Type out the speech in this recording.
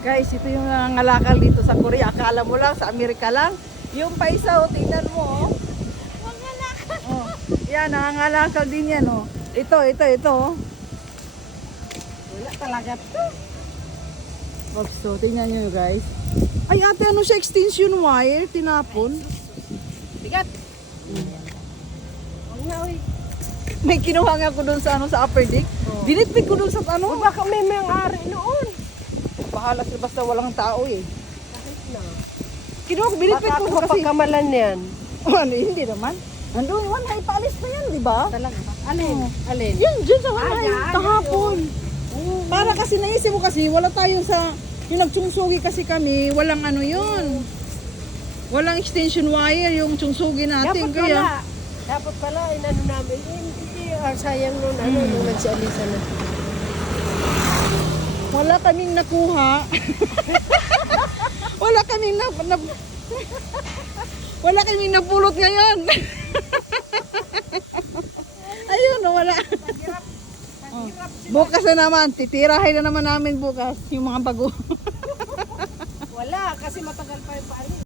Guys, ito yung nangangalakal dito sa Korea. Akala mo lang, sa Amerika lang. Yung paisa, oh, tingnan mo, oh. Nangangalakal. Oh, yan, nangangalakal din yan, oh. Ito, oh. Wala talaga to. So, tingnan nyo, guys. Ay, ate, ano siya? Extension wire? Tinapon? Bigat. May kinuha nga ko doon sa, sa upper deck. Oh. Dinitpit ko doon sa, ano. Baka may may-ari noon. Bahala sila basta walang tao, eh. Kahit na. Kinuha ko, binitpit Baka ko kasi. pagkamalan yan. Ano, hindi naman. Nandun, one high paalis na yan, di ba? Talaga. Alin? Alin? Yan, dyan sa one high, yan, kahapon. Para kasi naisip mo kasi, wala tayo sa, yung nagtsungsugi kasi kami, walang ano yun. Walang extension wire, yung tsungsugi natin. Dapat Kaya, pala. Dapat pala, inano namin. Hindi, sayang nun, ano, nung nagsialisa na. wala kaming nakuha. wala kaming wala kaming napulot ngayon. Ayun, wala. Oh. Bukas na naman, titirahin na naman namin bukas yung mga bago. Wala, kasi matagal pa yung paalis.